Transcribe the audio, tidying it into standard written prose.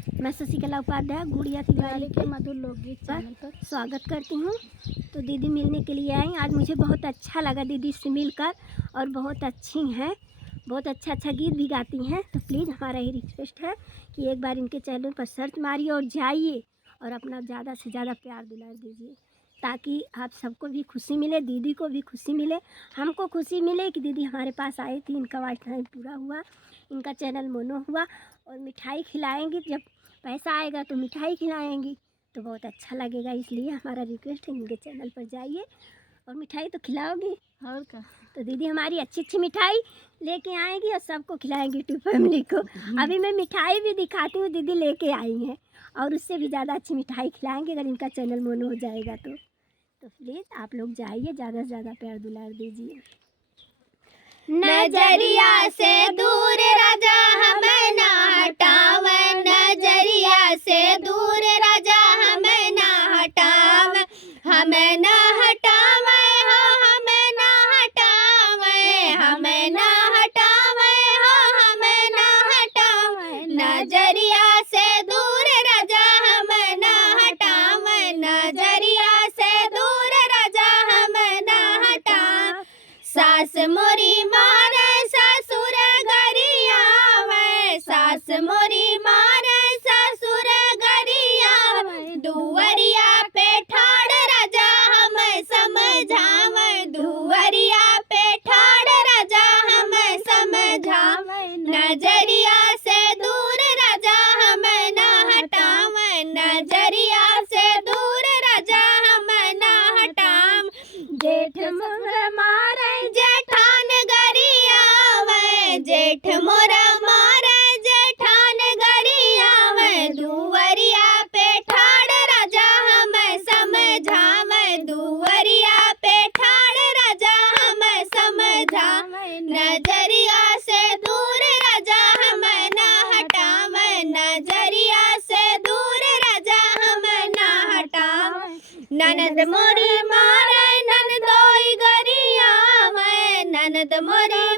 मैं शशिकला उपाध्याय गुड़िया तिवारी के मधुर लोकगीत चैनल पर स्वागत करती हूँ। तो दीदी मिलने के लिए आई, आज मुझे बहुत अच्छा लगा दीदी से मिलकर, और बहुत अच्छी हैं, बहुत अच्छा गीत भी गाती हैं। तो प्लीज़ हमारा ये रिक्वेस्ट है कि एक बार इनके चैनल पर सर्च मारिए और जाइए और अपना ज़्यादा से ज़्यादा प्यार दुलार दीजिए, ताकि आप सबको भी खुशी मिले, दीदी को भी खुशी मिले, हमको खुशी मिले कि दीदी हमारे पास आई थी, इनका वाइफ टाइम पूरा हुआ, इनका चैनल मोनो हुआ। और मिठाई खिलाएंगी, जब पैसा आएगा तो मिठाई खिलाएंगी तो बहुत अच्छा लगेगा। इसलिए हमारा रिक्वेस्ट है, इनके चैनल पर जाइए और मिठाई तो खिलाओगी और का। तो दीदी हमारी अच्छी मिठाई लेके आएंगी और सबको खिलाएंगी, टू फैमिली को। अभी मैं मिठाई भी दिखाती हूँ, दीदी लेके आई हैं, और उससे भी ज़्यादा अच्छी मिठाई खिलाएंगे अगर इनका चैनल मोनो हो जाएगा तो प्लीज़ आप लोग जाइए, ज़्यादा से ज़्यादा प्यार दुलार दीजिए। नजरिया से दूर राजा हमें ना हटाव, नजरिया से दूर राजा हमें ना हटाव, हमें ना हटाव हो, हमें ना हटाव, हमें ना हटाव हो, हमें ना हटाव, नजरिया से दूर राजा हमें ना हटाव, नजरिया से दूर राजा हमें ना हटाव। सास मोरी मारे ससुर गरियावे, सास मोरी मारे ससुर गरियावे, दुवरिया पे ठाड़ राजा हमें समझावे, दुवरिया पे ठाड़ राजा हमें समझावे, नजरिया से दूर राजा हमें ना हटावे, नजरिया से दूर राजा हमें ना हटाव। जेठ मोर मारे जेठान गरियावे, जेठ मोर मारे जेठान गरियावे, दुवरिया पे ठाड़ राजा हमें समझावे, दुवरिया पे ठाड़ राजा हमें समझावे, नजरिया से दूर राजा हमें ना हटावे, नजरिया से दूर राजा हमें ना हटावे। ननद मोरी मारे ननदोई गरियावे, ननद मोरी